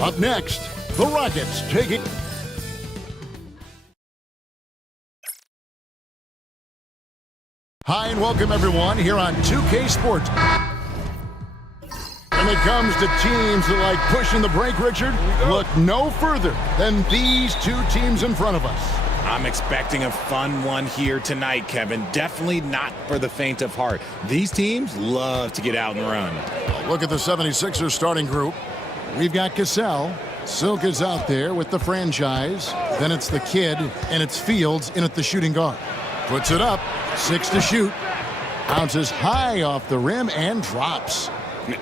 Up next, the Rockets take it. Hi and welcome everyone here on 2K Sports. When it comes to teams that like pushing the break, Richard, look no further than these two teams in front of us. I'm expecting a fun one here tonight, Kevin. Definitely not for the faint of heart. These teams love to get out and run. Look at the 76ers starting group. We've got Cassell. Silk is out there with the franchise. Then it's the kid, and it's Fields in at the shooting guard. Puts it up, 6 to shoot. Bounces high off the rim and drops.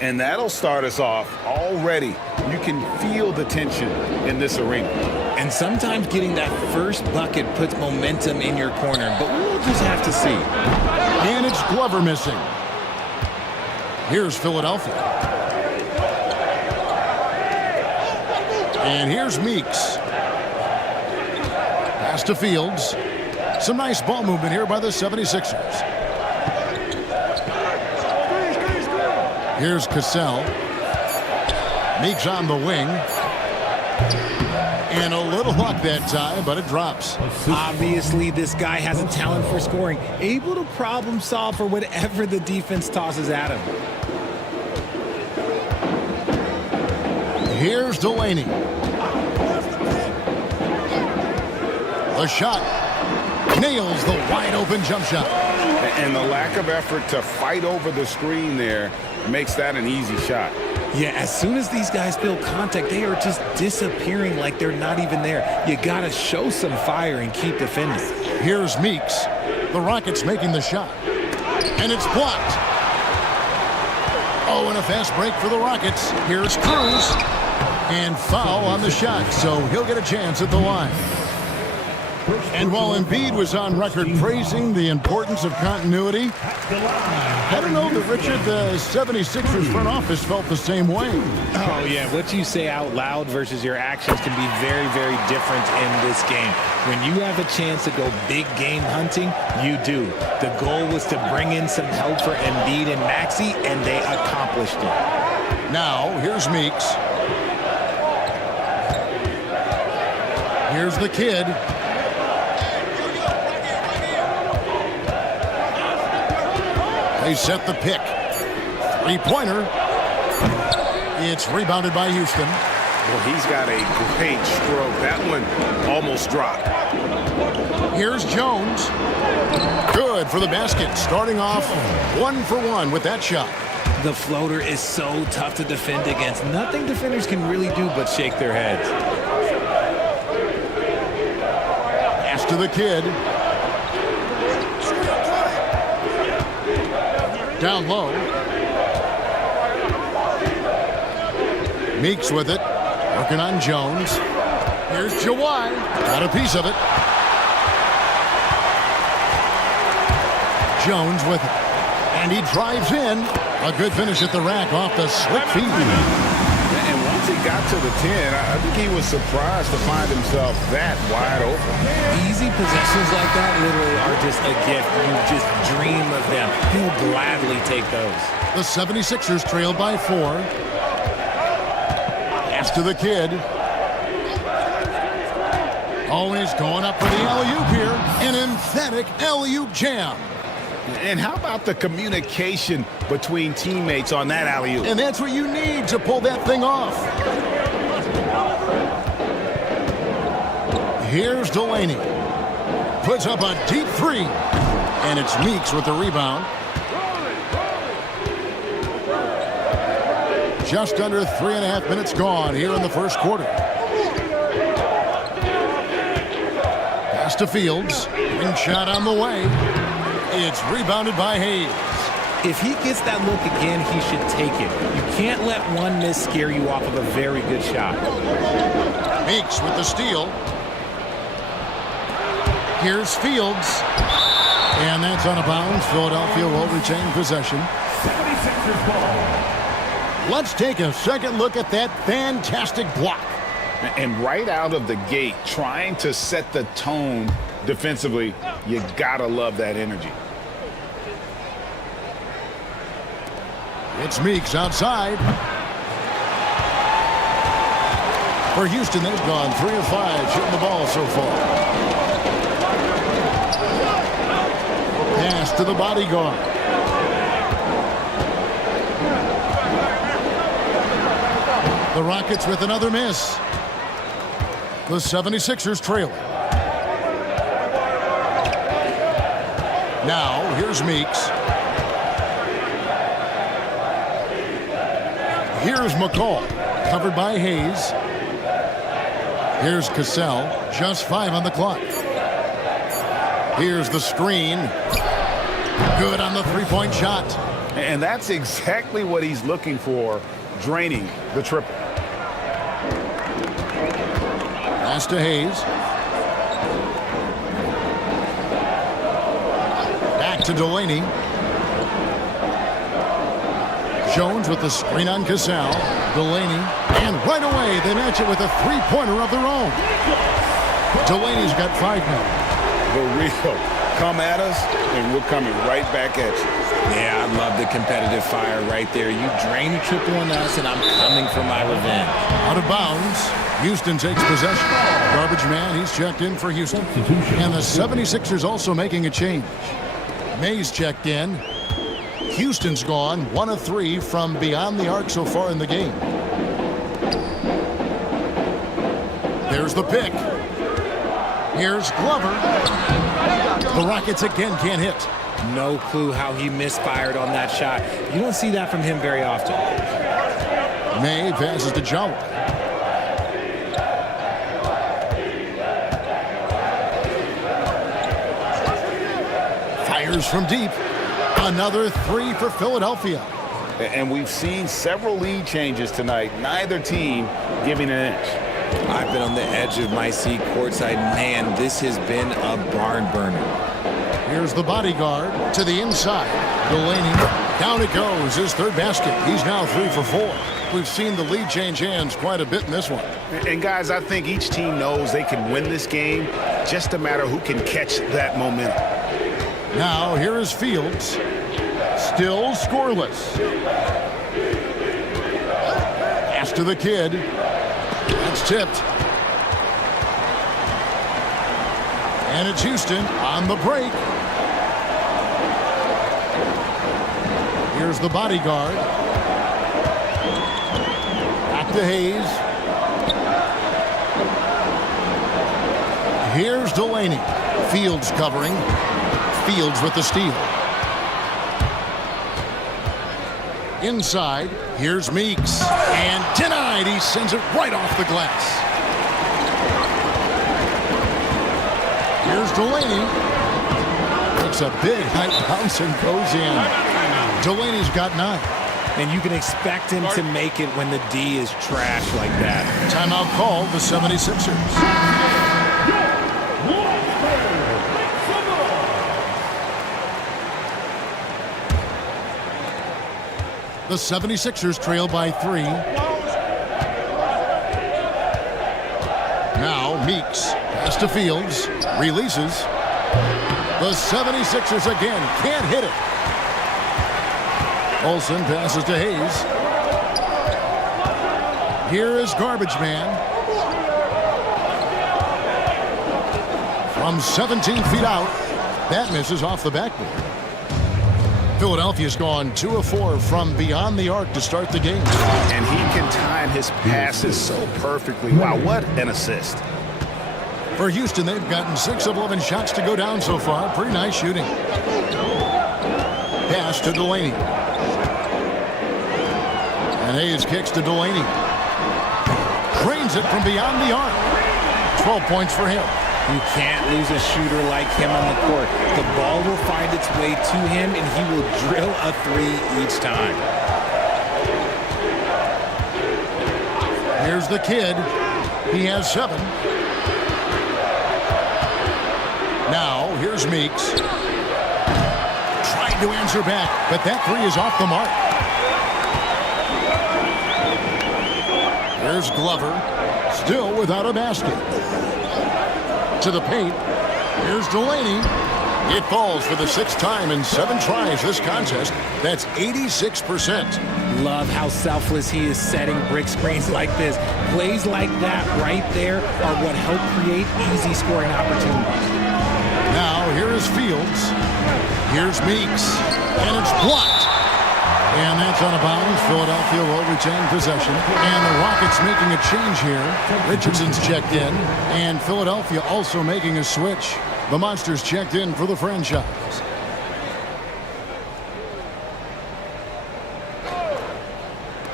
And that'll start us off already. You can feel the tension in this arena. And sometimes getting that first bucket puts momentum in your corner, but we'll just have to see. And it's Glover missing. Here's Philadelphia. And here's Meeks. Pass to Fields. Some nice ball movement here by the 76ers. Here's Cassell. Meeks on the wing. And a little luck that time, but it drops. Obviously, this guy has a talent for scoring, able to problem solve for whatever the defense tosses at him. Here's Delaney. The shot. Nails the wide open jump shot. And the lack of effort to fight over the screen there makes that an easy shot. Yeah, as soon as these guys feel contact, they are just disappearing like they're not even there. You got to show some fire and keep defending. Here's Meeks. The Rockets making the shot. And it's blocked. Oh, and a fast break for the Rockets. Here's Cruz. And foul on the shot, so he'll get a chance at the line. And while Embiid was on record praising the importance of continuity, I don't know that, Richard, the 76ers front office felt the same way. Oh, yeah. What you say out loud versus your actions can be very, very different in this game. When you have a chance to go big game hunting, you do. The goal was to bring in some help for Embiid and Maxey, and they accomplished it. Now, here's Meeks. Here's the kid. They set the pick. Three-pointer. It's rebounded by Houston. Well, he's got a great stroke. That one almost dropped. Here's Jones. Good for the basket. Starting off 1 for 1 with that shot. The floater is so tough to defend against. Nothing defenders can really do but shake their heads. Pass to the kid. Down low. Meeks with it. Working on Jones. Here's Jawai. Got a piece of it. Jones with it. And he drives in. A good finish at the rack off the slick feet. And once he got to the 10, I think he was surprised to find himself that wide open. Easy possessions like that literally are just a gift. You just dream of them. He'll gladly take those. The 76ers trailed by 4. Pass to the kid. Oh, and he's going up for the alley-oop here. An emphatic alley-oop jam. And how about the communication between teammates on that alley-oop? And that's what you need to pull that thing off. Here's Delaney. Puts up a deep 3. And it's Meeks with the rebound. Just under 3.5 minutes gone here in the first quarter. Pass to Fields. And shot on the way. It's rebounded by Hayes. If he gets that look again, he should take it. You can't let one miss scare you off of a very good shot. Meeks with the steal. Here's Fields. And that's out of bounds. Philadelphia will retain possession. 76ers ball. Let's take a second look at that fantastic block. And right out of the gate, trying to set the tone defensively, you gotta love that energy. It's Meeks outside. For Houston, they've gone 3 of 5 shooting the ball so far. Pass to the bodyguard. The Rockets with another miss. The 76ers trailing. Now, here's Meeks. Here's McCall, covered by Hayes. Here's Cassell, just 5 on the clock. Here's the screen. Good on the three-point shot. And that's exactly what he's looking for, draining the triple. Pass to Hayes. Back to Delaney. Jones with the screen on Cassell. Delaney. And right away, they match it with a three-pointer of their own. Delaney's got 5 now. The real. Come at us, and we're coming right back at you. Yeah, I love the competitive fire right there. You drain a triple on us, and I'm coming for my revenge. Out of bounds. Houston takes possession. Garbage man, he's checked in for Houston. And the 76ers also making a change. Mays checked in. Houston's gone 1 of 3 from beyond the arc so far in the game. There's the pick. Here's Glover. The Rockets again can't hit. No clue how he misfired on that shot. You don't see that from him very often. May passes to Jones. Fires from deep. Another 3 for Philadelphia. And we've seen several lead changes tonight. Neither team giving an inch. I've been on the edge of my seat courtside. Man, this has been a barn burner. Here's the bodyguard to the inside. Delaney. Down it goes. His third basket. He's now 3 for 4. We've seen the lead change hands quite a bit in this one. And guys, I think each team knows they can win this game. Just a matter who can catch that momentum. Now, here is Fields. Still scoreless. Pass to the kid. It's tipped. And it's Houston on the break. Here's the bodyguard. Back to Hayes. Here's Delaney. Fields covering. Fields with the steal. Inside, here's Meeks. And denied. He sends it right off the glass. Here's Delaney. Takes a big height bounce and goes in. Delaney's got 9. And you can expect him to make it when the D is trash like that. Timeout called the 76ers. The 76ers trail by 3. Now Meeks. Pass to Fields. Releases. The 76ers again can't hit it. Olsen passes to Hayes. Here is Garbage Man. From 17 feet out. That misses off the backboard. Philadelphia's gone 2 of 4 from beyond the arc to start the game. And he can time his passes so perfectly. Wow, what an assist. For Houston, they've gotten 6 of 11 shots to go down so far. Pretty nice shooting. Pass to Delaney. And Hayes kicks to Delaney. Drains it from beyond the arc. 12 points for him. You can't lose a shooter like him on the court. The ball will find its way to him, and he will drill a 3 each time. Here's the kid. He has 7. Now, here's Meeks. Trying to answer back, but that 3 is off the mark. Here's Glover. Still without a basket. To the paint. Here's Delaney. It falls for the 6th time in 7 tries this contest. That's 86%. Love how selfless he is setting brick screens like this. Plays like that right there are what help create easy scoring opportunities. Now here is Fields. Here's Meeks. And it's blocked. And that's out of bounds. Philadelphia will retain possession. And the Rockets making a change here. Richardson's checked in. And Philadelphia also making a switch. The Monsters checked in for the franchise.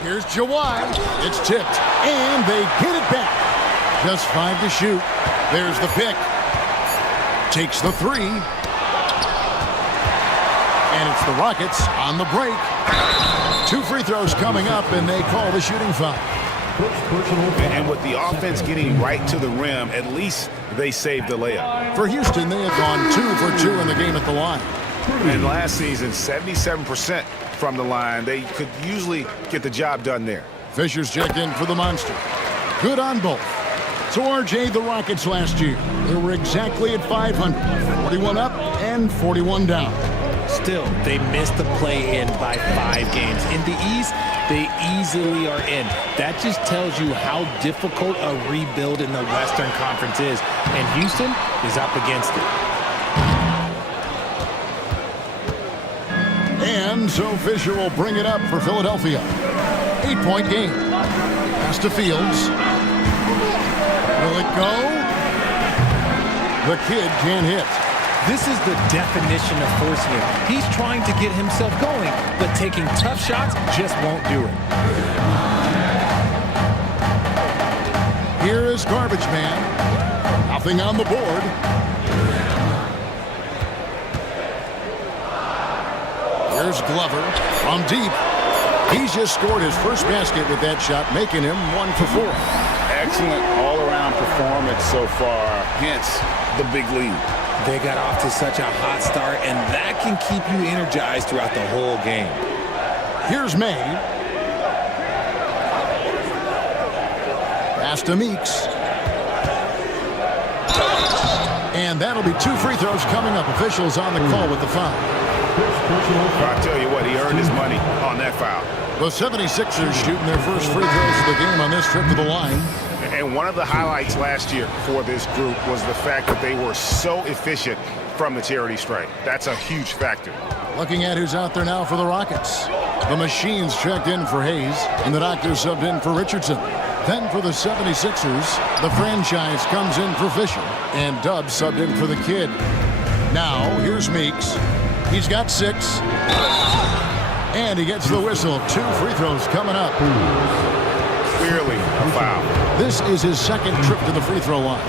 Here's Jawai. It's tipped. And they get it back. Just 5 to shoot. There's the pick. Takes the 3. And it's the Rockets on the break. 2 free throws coming up, and they call the shooting foul. And with the offense getting right to the rim, at least they saved the layup. For Houston, they have gone 2 for 2 in the game at the line. And last season, 77% from the line. They could usually get the job done there. Fisher's checked in for the Monster. Good on both. So RJ, the Rockets last year, they were exactly at 500. 41 up and 41 down. Still, they missed the play-in by 5 games. In the East, they easily are in. That just tells you how difficult a rebuild in the Western Conference is. And Houston is up against it. And so Fisher will bring it up for Philadelphia. 8-point game. Pass to Fields. Will it go? The kid can't hit. This is the definition of forcing it. He's trying to get himself going, but taking tough shots just won't do it. Here is Garbage Man. Nothing on the board. Here's Glover from deep. He's just scored his first basket with that shot, making him 1 for 4. Excellent all-around performance so far, hence the big lead. They got off to such a hot start, and that can keep you energized throughout the whole game. Here's May. Pass to Meeks. And that'll be 2 free throws coming up. Officials on the call with the foul. I tell you what, he earned his money on that foul. The 76ers shooting their first free throws of the game on this trip to the line. And one of the highlights last year for this group was the fact that they were so efficient from the charity stripe. That's a huge factor. Looking at who's out there now for the Rockets. The Machines checked in for Hayes, and the Doctors subbed in for Richardson. Then for the 76ers, the franchise comes in for Fisher, and Dubs subbed in for the kid. Now, here's Meeks. He's got 6. And he gets the whistle. 2 free throws coming up. Clearly a foul. This is his 2nd trip to the free throw line.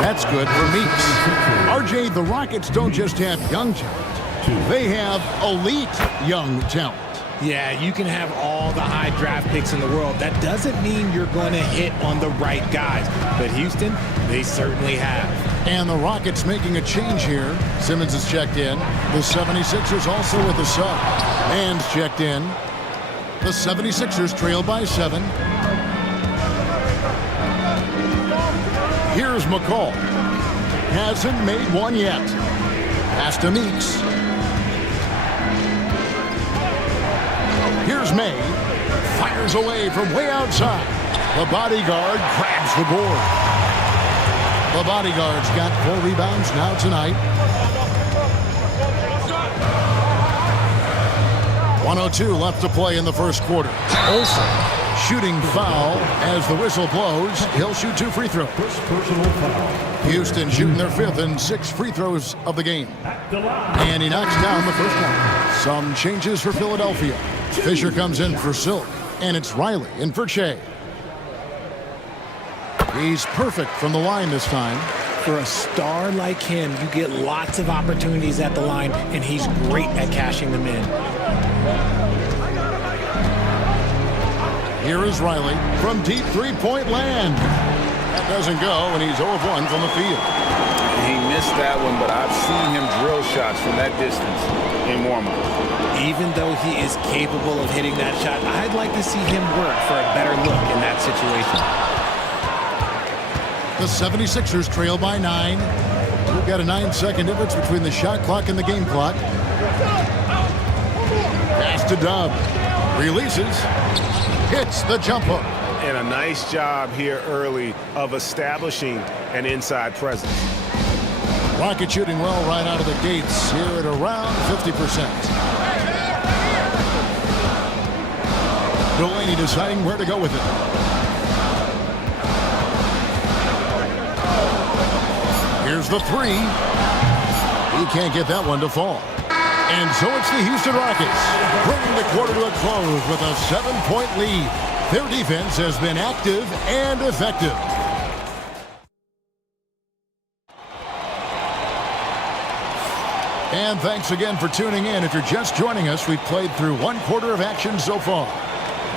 That's good for Meeks. RJ, the Rockets don't just have young talent. They have elite young talent. Yeah, you can have all the high draft picks in the world. That doesn't mean you're going to hit on the right guys. But Houston, they certainly have. And the Rockets making a change here. Simmons is checked in. The 76ers also with a sub. Man's checked in. The 76ers trail by 7. Here's McCall. Hasn't made one yet. Pass to Meeks. Here's May. Fires away from way outside. The bodyguard grabs the board. The bodyguard's got 4 rebounds now tonight. 1:02 left to play in the first quarter. Olsen shooting foul as the whistle blows. He'll shoot 2 free throws. Houston shooting their 5th and 6th free throws of the game. And he knocks down the first one. Some changes for Philadelphia. Fisher comes in for Silk, and it's Riley in for Shea. He's perfect from the line this time. For a star like him, you get lots of opportunities at the line, and he's great at cashing them in. Here is Riley from deep 3-point land. That doesn't go, and he's 0 of 1 from the field. He missed that one, but I've seen him drill shots from that distance in warm-up. Even though he is capable of hitting that shot, I'd like to see him work for a better look in that situation. The 76ers trail by 9. We've got a 9-second difference between the shot clock and the game clock. Pass to Dub. Releases. Hits the jump hook. And a nice job here early of establishing an inside presence. Rocket shooting well right out of the gates here at around 50%. Delaney deciding where to go with it. Here's the three. He can't get that one to fall. And so it's the Houston Rockets bringing the quarter to a close with a 7-point lead. Their defense has been active and effective. And thanks again for tuning in. If you're just joining us, we've played through one quarter of action so far.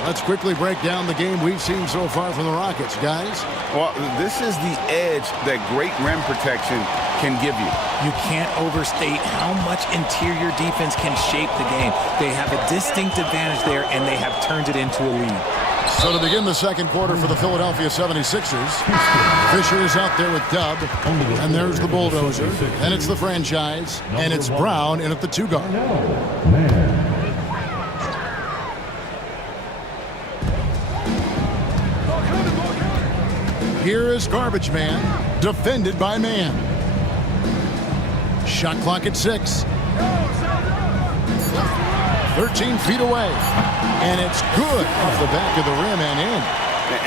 Let's quickly break down the game we've seen so far from the Rockets, guys. Well, this is the edge that great rim protection can give you. You can't overstate how much interior defense can shape the game. They have a distinct advantage there, and they have turned it into a lead. So to begin the second quarter for the Philadelphia 76ers, Fisher is out there with Dub, and there's the bulldozer, and it's the franchise, and it's Brown in at the 2-guard. Here is Garbage Man, defended by Man. Shot clock at 6. 13 feet away. And it's good off the back of the rim and in.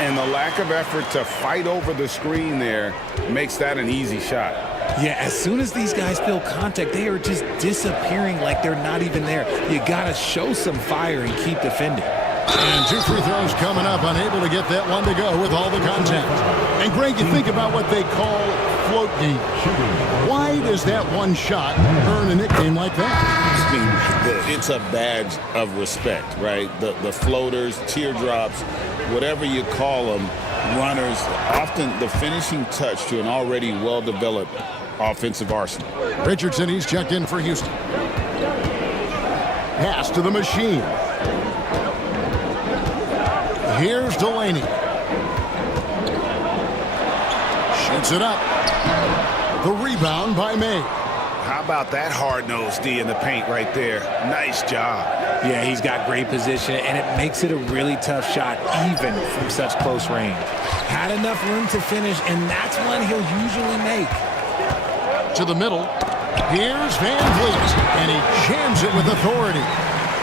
And the lack of effort to fight over the screen there makes that an easy shot. Yeah, as soon as these guys feel contact, they are just disappearing like they're not even there. You got to show some fire and keep defending. And 2 free throws coming up, unable to get that one to go with all the contact. And Greg, you think about what they call float game. Why does that one shot earn a nickname like that? I mean, it's a badge of respect, right? The floaters, teardrops, whatever you call them, runners, often the finishing touch to an already well-developed offensive arsenal. Richardson, he's checked in for Houston. Pass to the machine. Here's Delaney. Shoots it up. The rebound by May. How about that hard-nosed D in the paint right there? Nice job. Yeah, he's got great position, and it makes it a really tough shot, even from such close range. Had enough room to finish, and that's one he'll usually make. To the middle. Here's Van Vliet, and he jams it with authority.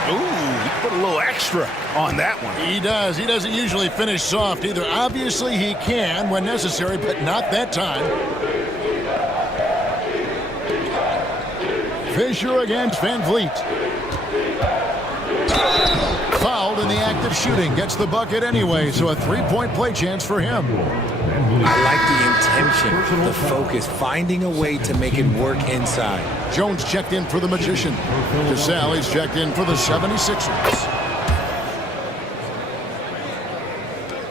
Ooh, he put a little extra on that one. He does. He doesn't usually finish soft either. Obviously, he can when necessary, but not that time. Fisher against Van Vliet. Fouled in the act of shooting. Gets the bucket anyway, so a 3-point play chance for him. I like the intention, the focus, finding a way to make it work inside. Jones checked in for the Magician. Casale is checked in for the 76ers.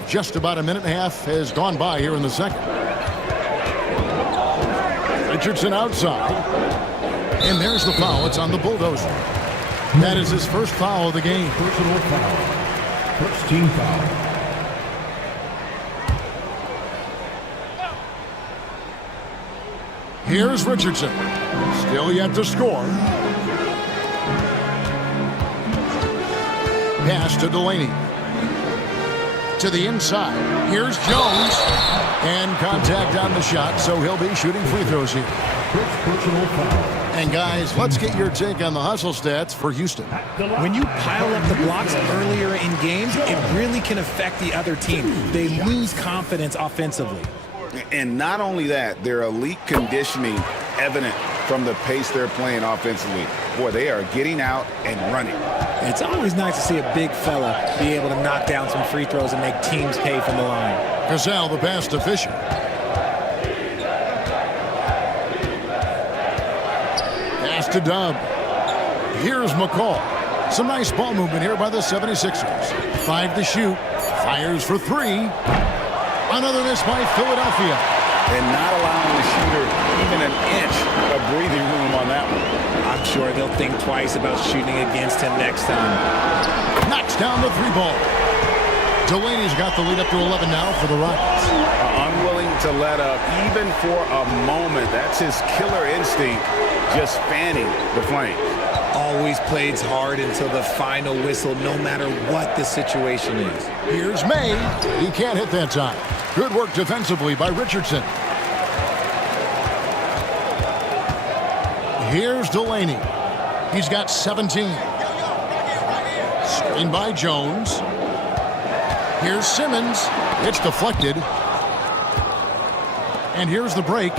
Just about a minute and a half has gone by here in the second. Richardson outside. And there's the foul. It's on the bulldozer. That is his first foul of the game. Personal foul. First team foul. Here's Richardson. Still yet to score. Pass to Delaney. To the inside. Here's Jones. And contact on the shot, so he'll be shooting free throws here. Personal foul. And guys, let's get your take on the hustle stats for Houston. When you pile up the blocks earlier in games, it really can affect the other team. They lose confidence offensively. And not only that, their elite conditioning evident from the pace they're playing offensively. Boy, they are getting out and running. It's always nice to see a big fella be able to knock down some free throws and make teams pay from the line. Casale, the pass to Fisher. Pass to Dub. Here's McCall. Some nice ball movement here by the 76ers. 5 to shoot. Fires for 3. Another miss by Philadelphia. And not allowing the shooter even an inch of breathing room on that one. I'm sure they'll think twice about shooting against him next time. Knocks down the 3 ball. Delaney's got the lead up to 11 now for the Rockets. Unwilling to let up even for a moment. That's his killer instinct, just fanning the flames. Always plays hard until the final whistle, no matter what the situation is. Here's May. He can't hit that time. Good work defensively by Richardson. Here's Delaney. He's got 17. Screen by Jones. Here's Simmons. It's deflected. And here's the break.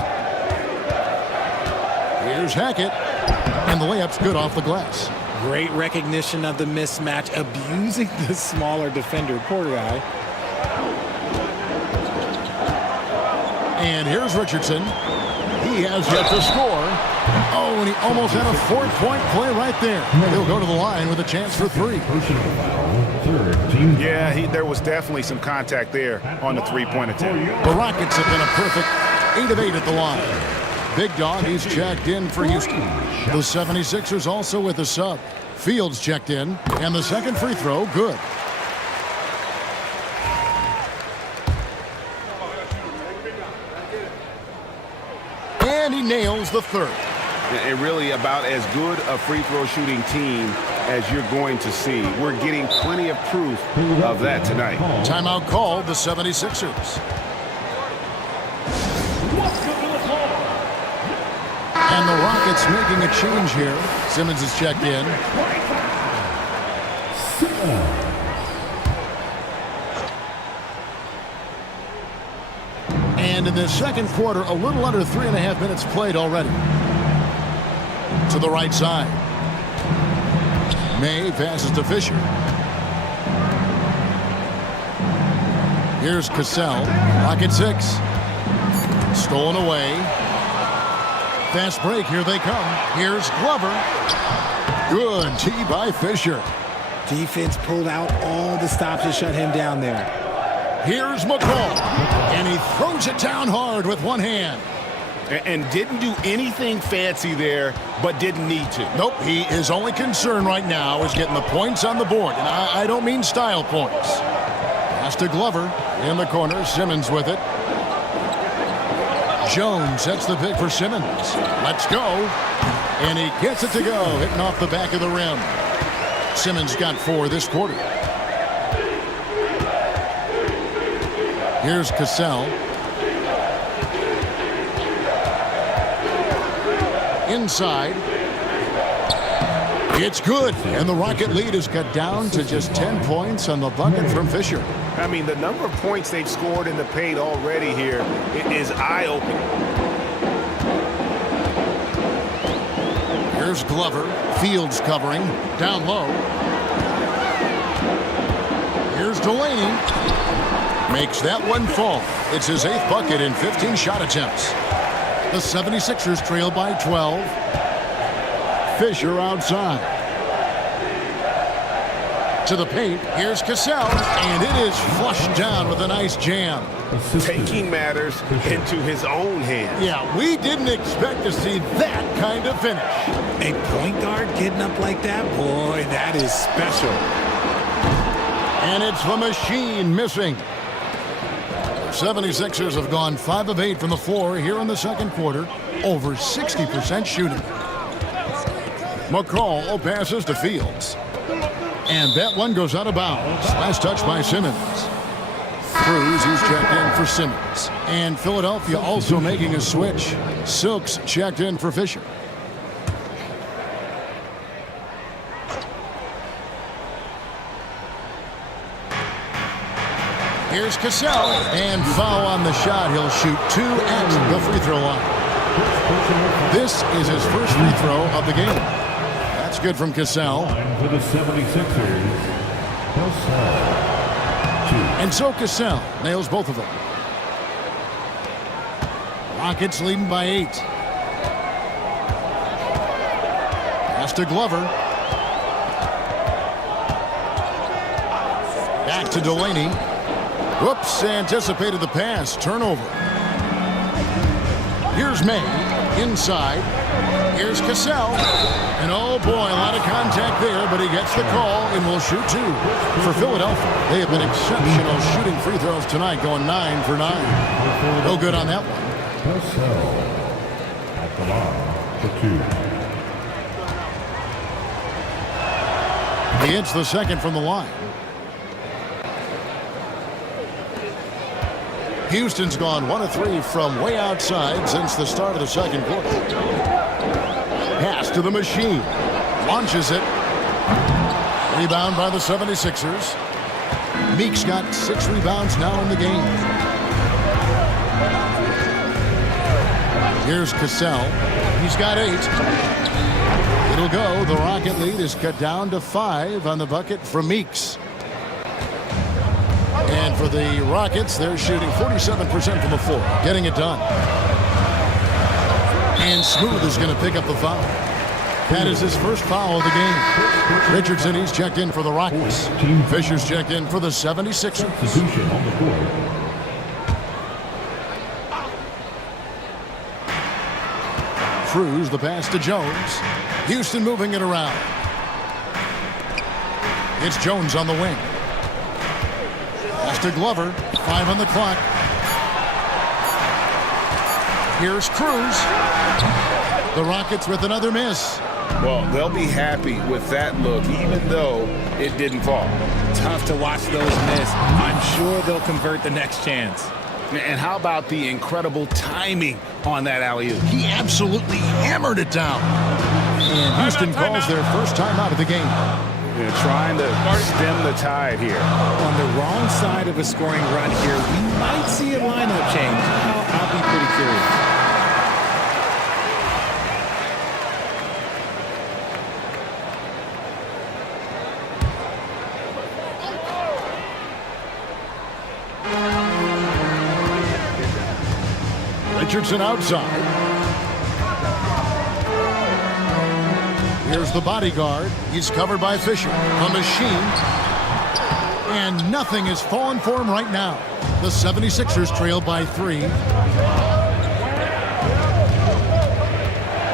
Here's Hackett. And the layup's good off the glass. Great recognition of the mismatch, abusing the smaller defender. Poor guy. And here's Richardson. He has yet to score. Oh, and he almost had a 4-point play right there. He'll go to the line with a chance for 3. Personal foul, third team. Yeah, there was definitely some contact there on the three-point attempt. The Rockets have been a perfect 8 of 8 at the line. Big Dog, he's checked in for Houston. The 76ers also with a sub. Fields checked in, and the second free throw, good. And he nails the third. And really about as good a free throw shooting team as you're going to see. We're getting plenty of proof of that tonight. Timeout called the 76ers. And the Rockets making a change here. Simmons is checked in. And in the second quarter, a little under 3.5 minutes played already. To the right side. May passes to Fisher. Here's Cassell. Rocket 6. Stolen away. Fast break. Here they come. Here's Glover. Good tee by Fisher. Defense pulled out all the stops to shut him down there. Here's McCall. And he throws it down hard with one hand. And didn't do anything fancy there, but didn't need to. Nope, his only concern right now is getting the points on the board. And I don't mean style points. Pass to Glover in the corner. Simmons with it. Jones sets the pick for Simmons. Let's go. And he gets it to go, hitting off the back of the rim. Simmons got 4 this quarter. Here's Cassell. Inside. It's good. And the Rocket lead is cut down to just 10 points on the bucket from Fisher. I mean, the number of points they've scored in the paint already here is eye-opening. Here's Glover. Fields covering. Down low. Here's Delaney. Makes that one fall. It's his 8th bucket in 15 shot attempts. The 76ers trail by 12. Fisher outside. To the paint. Here's Cassell. And it is flushed down with a nice jam. Taking matters into his own hands. Yeah, we didn't expect to see that kind of finish. A point guard getting up like that? Boy, that is special. And it's the machine missing. 76ers have gone 5 of 8 from the floor here in the second quarter. Over 60% shooting. McCall passes to Fields. And that one goes out of bounds. Last touch by Simmons. Cruz, he's checked in for Simmons. And Philadelphia also making a switch. Silks checked in for Fisher. Here's Cassell, and foul on the shot. He'll shoot 2 at the free throw line. This is his first free throw of the game. That's good from Cassell. For the 76ers, And so Cassell nails both of them. Rockets leading by 8. Pass to Glover. Back to Delaney. Whoops, anticipated the pass. Turnover. Here's May. Inside. Here's Cassell. And oh boy, a lot of contact there, but he gets the call and will shoot two. For Philadelphia, they have been exceptional shooting free throws tonight, going 9 for 9. No good on that one. Cassell at the line for two. He hits the second from the line. Houston's gone 1 of 3 from way outside since the start of the second quarter. Pass to the machine. Launches it. Rebound by the 76ers. Meek's got 6 rebounds now in the game. Here's Cassell. He's got 8. It'll go. The Rocket lead is cut down to 5 on the bucket from Meeks. And for the Rockets, they're shooting 47% from the floor, getting it done. And Smooth is going to pick up the foul. That is his first foul of the game. Richardson, he's checked in for the Rockets. Fisher's checked in for the 76ers. Substitution on the court. Cruz, the pass to Jones. Houston moving it around. It's Jones on the wing. Pass to Glover. 5 on the clock. Here's Cruz. The Rockets with another miss. Well, they'll be happy with that look, even though it didn't fall. Tough to watch those miss. I'm sure they'll convert the next chance. And how about the incredible timing on that alley-oop? He absolutely hammered it down. And Houston calls their first time out of the game. They're trying to stem the tide here. On the wrong side of a scoring run here, we might see a lineup change. I'll be pretty curious. Richardson outside. Here's the bodyguard. He's covered by Fisher. A machine. And nothing is falling for him right now. The 76ers trail by 3.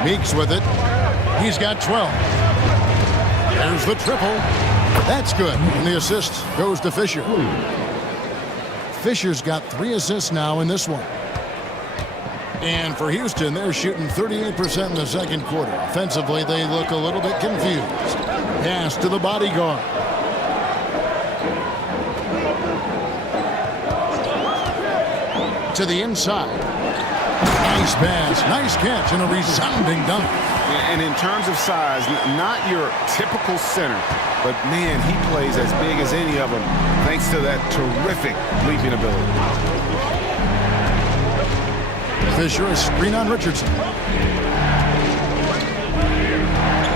Meeks with it. He's got 12. There's the triple. That's good. And the assist goes to Fisher. Fisher's got 3 assists now in this one. And for Houston, they're shooting 38% in the second quarter. Offensively, they look a little bit confused. Pass to the bodyguard. To the inside. Nice pass, nice catch, and a resounding dunk. And in terms of size, not your typical center, but man, he plays as big as any of them thanks to that terrific leaping ability. Fisher, a screen on Richardson.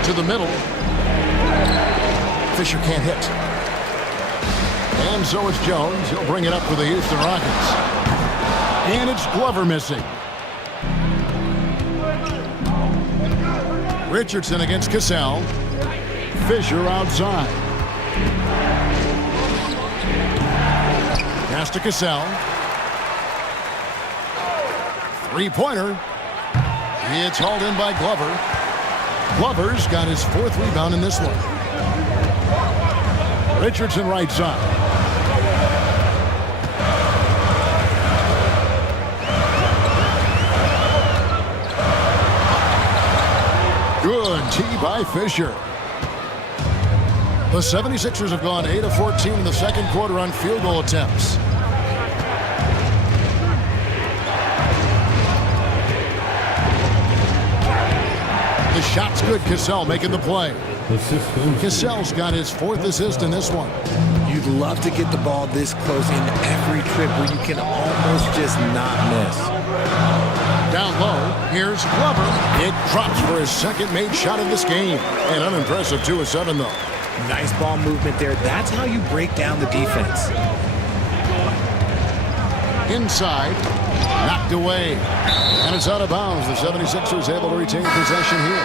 To the middle. Fisher can't hit. And so it's Jones. He'll bring it up for the Houston Rockets. And it's Glover missing. Richardson against Cassell. Fisher outside. Pass to Cassell. Three-pointer. It's hauled in by Glover. Glover's got his 4th rebound in this one. Richardson right side. Good tee by Fisher. The 76ers have gone 8 of 14 in the second quarter on field goal attempts. The shot's good. Cassell making the play. Cassell's got his 4th assist in this one. You'd love to get the ball this close in every trip where you can almost just not miss. Down low, here's Glover. It drops for his second made shot of this game. An unimpressive 2 of 7, though. Nice ball movement there. That's how you break down the defense. Inside, knocked away. And it's out of bounds. The 76ers able to retain possession here.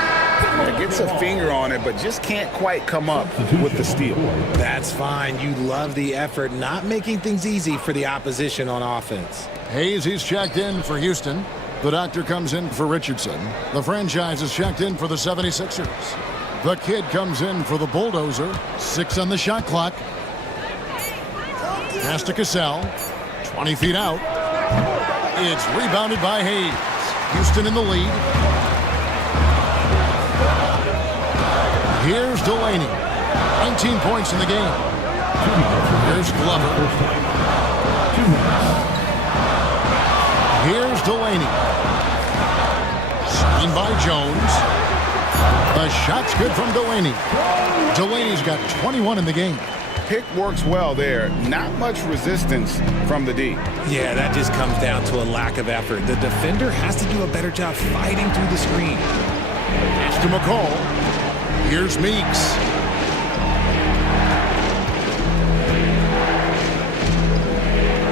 It gets a finger on it, but just can't quite come up with the steal. That's fine. You love the effort, not making things easy for the opposition on offense. Hayes, he's checked in for Houston. The doctor comes in for Richardson. The franchise is checked in for the 76ers. The kid comes in for the Bulldozer. 6 on the shot clock. Pass to Cassell. 20 feet out. It's rebounded by Hayes. Houston in the lead. Here's Delaney. 19 points in the game. Here's Glover. Here's Delaney. Screen by Jones. The shot's good from Delaney. Delaney's got 21 in the game. Pick works well there. Not much resistance from the D. Yeah, that just comes down to a lack of effort. The defender has to do a better job fighting through the screen. Pass to McCall. Here's Meeks.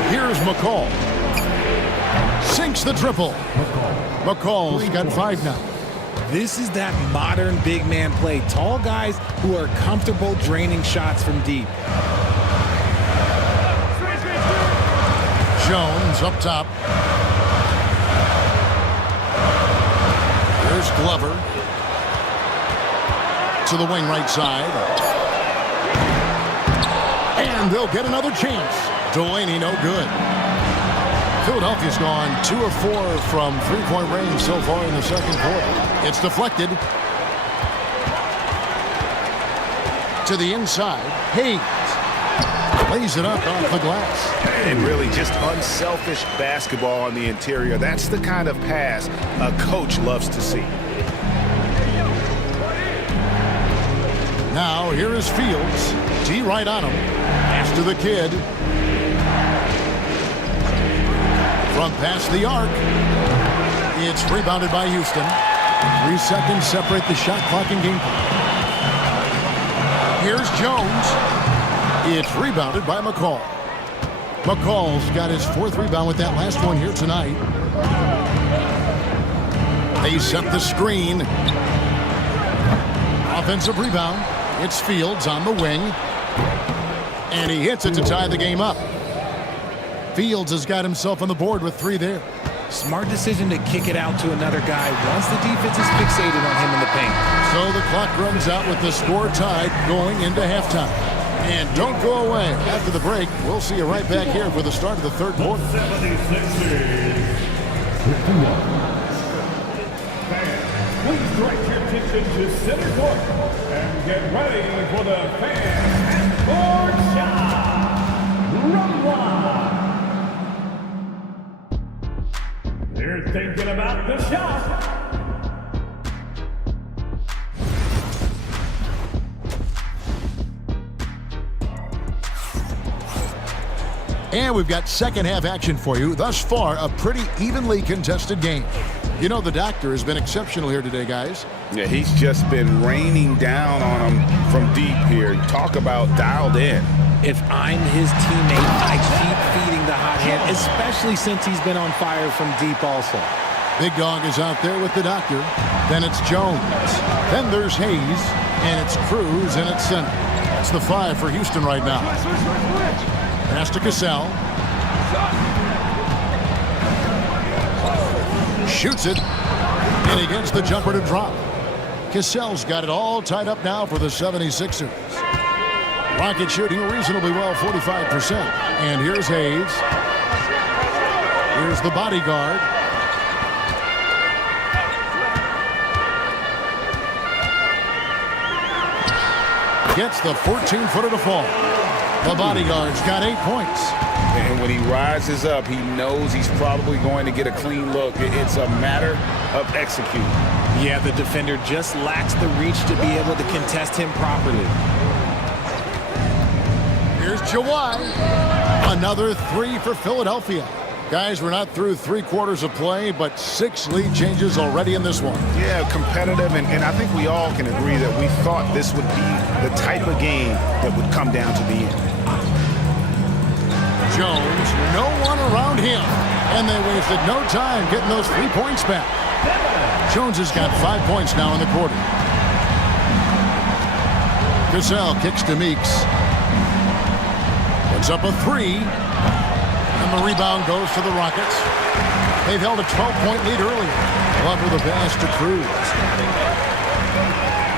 Here's McCall. Sinks the triple. McCall's got 5 now. This is that modern big man play. Tall guys who are comfortable draining shots from deep. Jones up top. Here's Glover. To the wing right side. And they'll get another chance. Delaney no good. Philadelphia's gone 2 of 4 from three-point range so far in the second quarter. It's deflected. To the inside. Hayes lays it up off the glass. And really just unselfish basketball on the interior. That's the kind of pass a coach loves to see. Now here is Fields. D right on him. Pass to the kid. From past the arc. It's rebounded by Houston. 3 seconds separate the shot clock and game clock. Here's Jones. It's rebounded by McCall. McCall's got his 4th rebound with that last one here tonight. They set the screen. Offensive rebound. It's Fields on the wing. And he hits it to tie the game up. Fields has got himself on the board with 3 there. Smart decision to kick it out to another guy once the defense is fixated on him in the paint. So the clock runs out with the score tied going into halftime. And don't go away. After the break, we'll see you right back here for the start of the third quarter. 76ers. 51. Fans, please direct your attention to center court and get ready for the fan and board shot. Run one. They're thinking about the shot. And we've got second half action for you. Thus far, a pretty evenly contested game. You know, the doctor has been exceptional here today, guys. Yeah, he's just been raining down on them from deep here. Talk about dialed in. If I'm his teammate, I keep feeding the hot hand, especially since he's been on fire from deep also. Big Dog is out there with the doctor. Then it's Jones. Then there's Hayes. And it's Cruz and it's center. That's the 5 for Houston right now. Pass to Cassell. Shoots it. And he gets the jumper to drop. Cassell's got it all tied up now for the 76ers. Rocket shooting reasonably well, 45%. And here's Hayes. Here's the bodyguard. Gets the 14-footer to fall. The bodyguard's got 8 points. And when he rises up, he knows he's probably going to get a clean look. It's a matter of executing. Yeah, the defender just lacks the reach to be able to contest him properly. Here's Jawai. Another 3 for Philadelphia. Guys, we're not through 3 quarters of play, but 6 lead changes already in this one. Yeah, competitive, and I think we all can agree that we thought this would be the type of game that would come down to the end. Jones, no one around him, and they wasted no time getting those 3 points back. Jones has got 5 points now in the quarter. Cassell kicks to Meeks. Puts up a 3. And the rebound goes to the Rockets. They've held a 12-point lead earlier. Glover the pass to Cruz.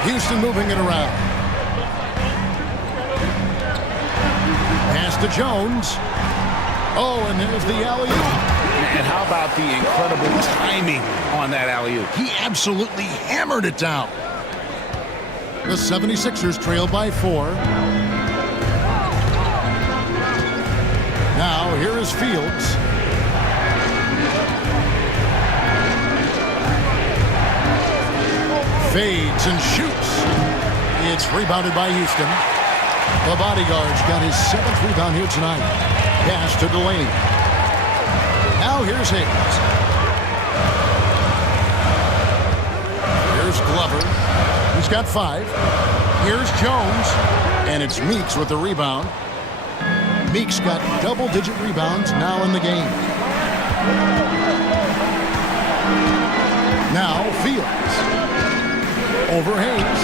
Houston moving it around. Pass to Jones. Oh, and there's the alley-oop. And how about the incredible timing on that alley-oop? He absolutely hammered it down. The 76ers trail by 4. Now, here is Fields. Fades and shoots. It's rebounded by Houston. The bodyguard's got his 7th rebound here tonight. Pass to Delaney. Now here's Hayes. Here's Glover. He's got 5. Here's Jones. And it's Meeks with the rebound. Meeks got double-digit rebounds now in the game. Now Fields. Over Hayes.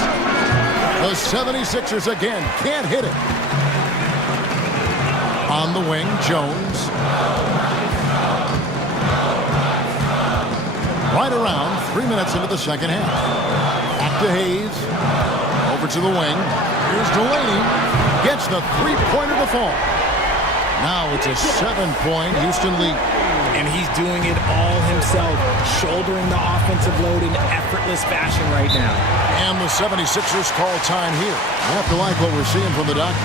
The 76ers again can't hit it. On the wing, Jones. Right around 3 minutes into the second half. Back to Hayes. Over to the wing. Here's Delaney. Gets the three-pointer to fall. Now it's a 7-point Houston lead. And he's doing it all himself, shouldering the offensive load in effortless fashion right now. And the 76ers call time here. I have to like what we're seeing from the doctor.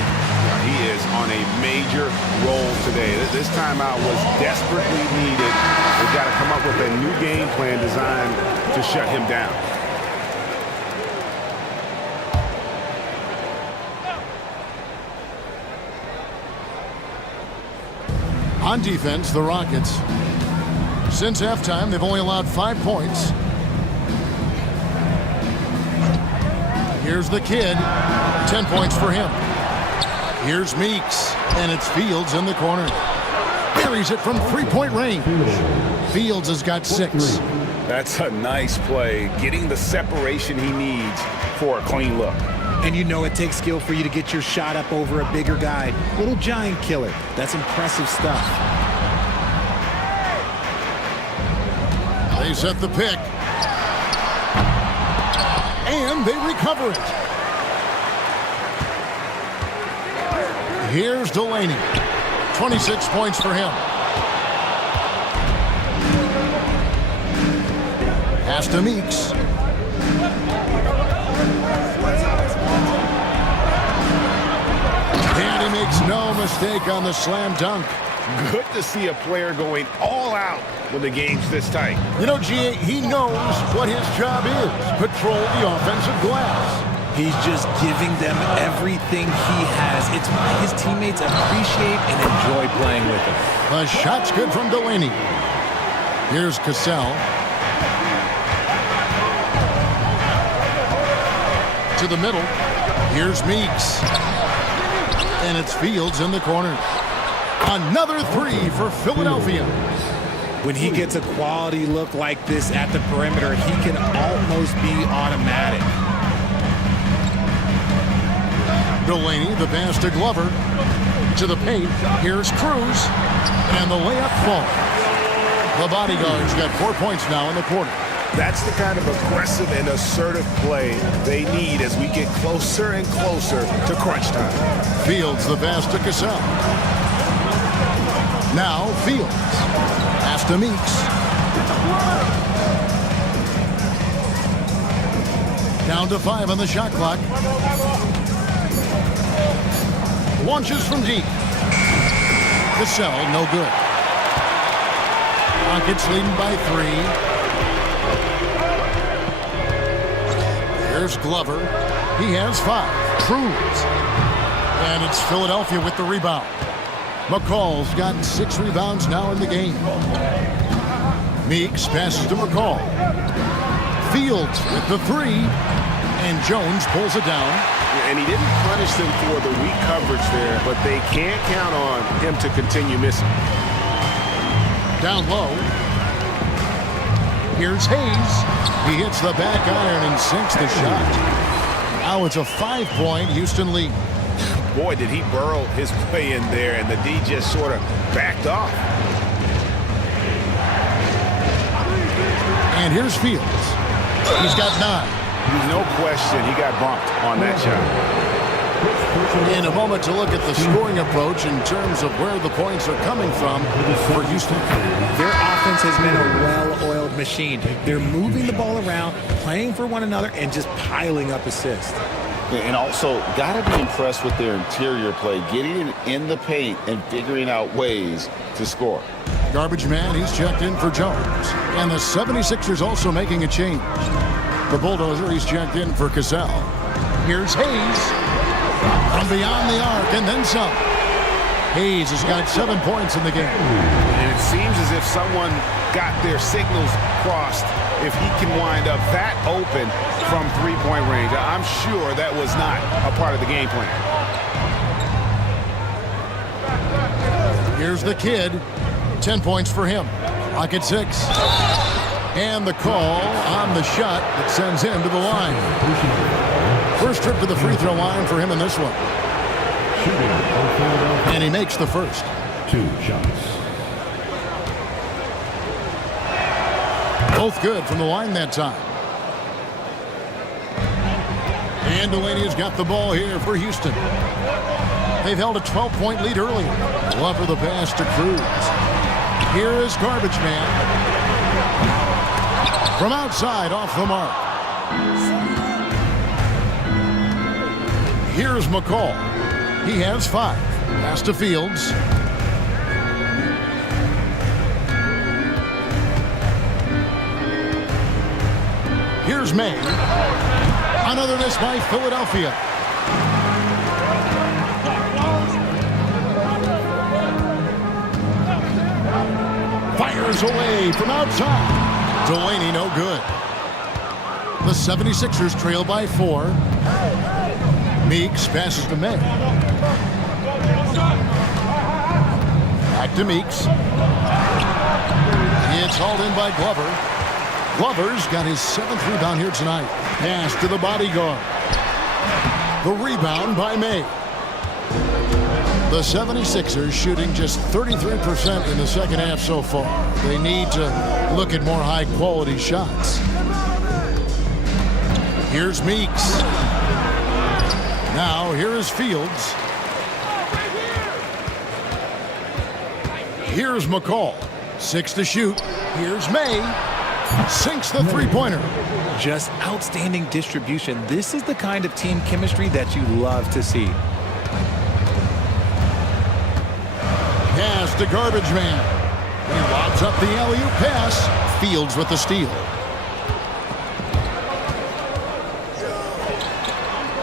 He is on a major roll today. This timeout was desperately needed. They've got to come up with a new game plan designed to shut him down. On defense, the Rockets. Since halftime, they've only allowed 5 points. Here's the kid. 10 points for him. Here's Meeks, and it's Fields in the corner. Buries it from three-point range. Fields has got 6. That's a nice play, getting the separation he needs for a clean look. And you know it takes skill for you to get your shot up over a bigger guy. Little giant killer. That's impressive stuff. They set the pick. And they recover it. Here's Delaney. 26 points for him. Pass to Meeks. And he makes no mistake on the slam dunk. Good to see a player going all out when the game's this tight. You know, G.A., he knows what his job is. Patrol the offensive glass. He's just giving them everything he has. It's why his teammates appreciate and enjoy playing with him. The shot's good from Delaney. Here's Cassell. To the middle. Here's Meeks. And it's Fields in the corner. Another 3 for Philadelphia. When he gets a quality look like this at the perimeter, he can almost be automatic. Delaney, the pass to Glover. To the paint. Here's Cruz. And the layup falls. The bodyguard's got 4 points now in the quarter. That's the kind of aggressive and assertive play they need as we get closer and closer to crunch time. Fields the pass to Cassell. Now Fields. Pass to Meeks. Down to 5 on the shot clock. Launches from deep. Cassell, no good. Rockets leading by 3. There's Glover. He has 5. Cruz. And it's Philadelphia with the rebound. McCall's got 6 rebounds now in the game. Meeks passes to McCall. Fields with the 3. And Jones pulls it down. And he didn't punish them for the weak coverage there, but they can't count on him to continue missing. Down low. Here's Hayes. He hits the back iron and sinks the shot. Now it's a 5-point Houston lead. Boy, did he burrow his way in there, and the D just sort of backed off. And here's Fields. He's got 9. There's no question he got bumped on that shot. In a moment to look at the scoring approach in terms of where the points are coming from for Houston. Their offense has been a well-oiled machine. They're moving the ball around, playing for one another, and just piling up assists. And also, got to be impressed with their interior play, getting it in the paint and figuring out ways to score. Garbage man, he's checked in for Jones. And the 76ers also making a change. The Bulldozer, he's checked in for Cassell. Here's Hayes. From beyond the arc and then some. Hayes has got 7 points in the game. And it seems as if someone got their signals crossed if he can wind up that open from three-point range. I'm sure that was not a part of the game plan. Here's the kid. 10 points for him. Rocket 6. And the call on the shot that sends him to the line. First trip to the free throw line for him in this one. And he makes the first. 2 shots. Both good from the line that time. And Delaney has got the ball here for Houston. They've held a 12-point lead earlier. Love for the pass to Cruz. Here is Garbage Man. From outside, off the mark. Here's McCall. He has 5. Pass to Fields. Here's May. Another miss by Philadelphia. Fires away from outside. Delaney no good. The 76ers trail by 4. Meeks passes to May. Back to Meeks. It's hauled in by Glover. Glover's got his 7th rebound here tonight. Pass to the bodyguard. The rebound by May. The 76ers shooting just 33% in the second half so far. They need to look at more high-quality shots. Here's Meeks. Now, here is Fields. Here's McCall. 6 to shoot. Here's May. Sinks the three-pointer. Just outstanding distribution. This is the kind of team chemistry that you love to see. Pass to Garbage Man. He lobs up the alley-oop pass. Fields with the steal.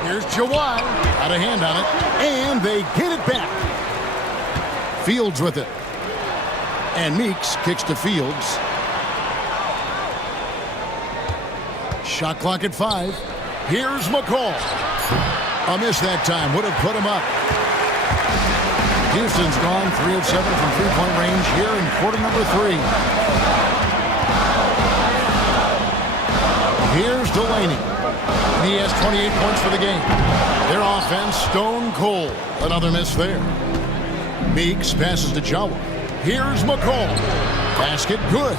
Here's Jawai. Got a hand on it. And they get it back. Fields with it. And Meeks kicks to Fields. Shot clock at 5. Here's McCall. A miss that time. Would have put him up. Houston's gone 3 of 7 from three-point range here in quarter number 3. Here's Delaney. He has 28 points for the game. Their offense stone cold. Another miss there. Meeks passes to Jawa. Here's McCall. Basket good.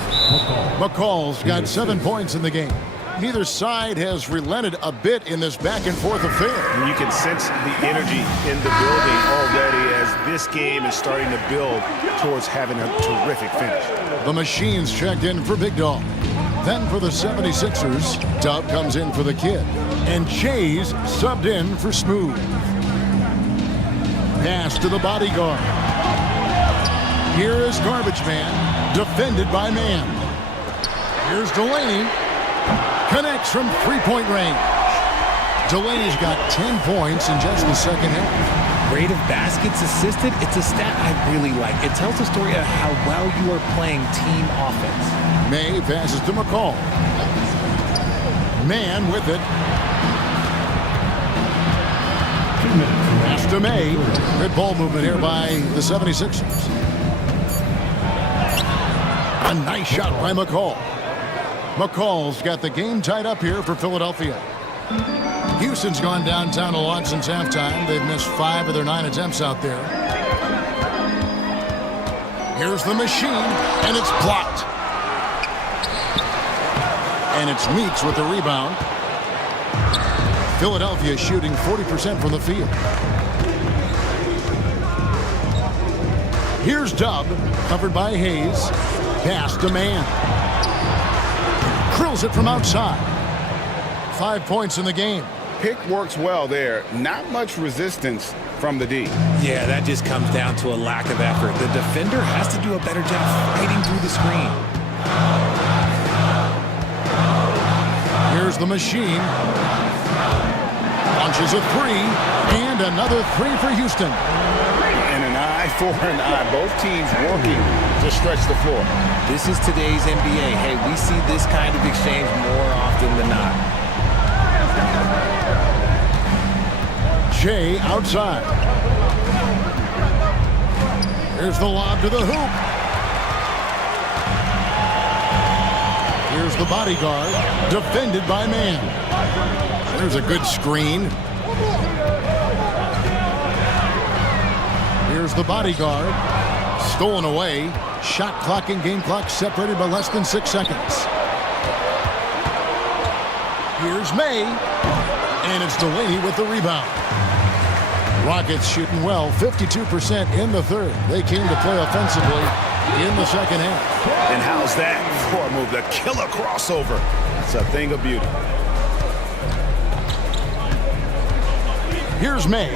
McCall's got 7 points in the game. Neither side has relented a bit in this back-and-forth affair. And you can sense the energy in the building already as this game is starting to build towards having a terrific finish. The Machines checked in for Big Dog. Then for the 76ers, Dub comes in for the kid. And Chase subbed in for Smooth. Pass to the bodyguard. Here is Garbage Man, defended by Man. Here's Delaney. Connects from three-point range. Delaney's got 10 points in just the second half. Rate of baskets assisted, it's a stat I really like. It tells the story of how well you are playing team offense. May passes to McCall. Man with it. Pass to May. Good ball movement here by the 76ers. A nice shot by McCall. McCall's got the game tied up here for Philadelphia. Houston's gone downtown a lot since halftime. They've missed 5 of their 9 attempts out there. Here's the Machine, and it's blocked. And it's Meeks with the rebound. Philadelphia shooting 40% from the field. Here's Dub, covered by Hayes. Pass to man. Drills it from outside. 5 points in the game. Pick works well there. Not much resistance from the D. Yeah, that just comes down to a lack of effort. The defender has to do a better job fighting through the screen. Here's the machine. Launches a three, and another three for Houston. And an eye for an eye. Both teams working to stretch the floor. This is today's NBA. Hey, we see this kind of exchange more often than not. Jay outside. Here's the lob to the hoop. Here's the bodyguard, defended by man. There's a good screen. Here's the bodyguard, stolen away. Shot clock and game clock separated by less than 6 seconds. Here's May, and it's Delaney with the rebound. Rockets shooting well, 52% in the third. They came to play offensively in the second half. And how's that for a move? The killer crossover. It's a thing of beauty. Here's May.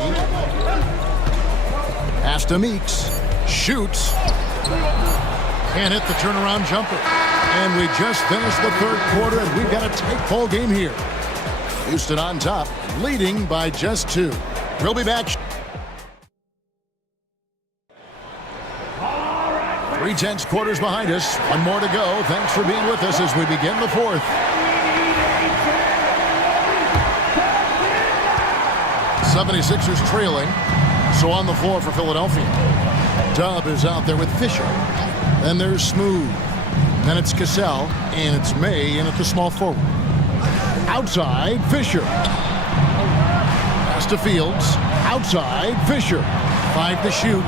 Pass to Meeks. Shoots. Can't hit the turnaround jumper. And we just finished the third quarter, and we've got a tight ball game here. Houston on top, leading by just 2. We'll be back. 3/10 quarters behind us. One more to go. Thanks for being with us as we begin the fourth. 76ers trailing. So on the floor for Philadelphia. Dub is out there with Fisher. Then there's Smooth. Then it's Cassell. And it's May in at the small forward. Outside, Fisher. Pass to Fields. Outside, Fisher. 5 to shoot.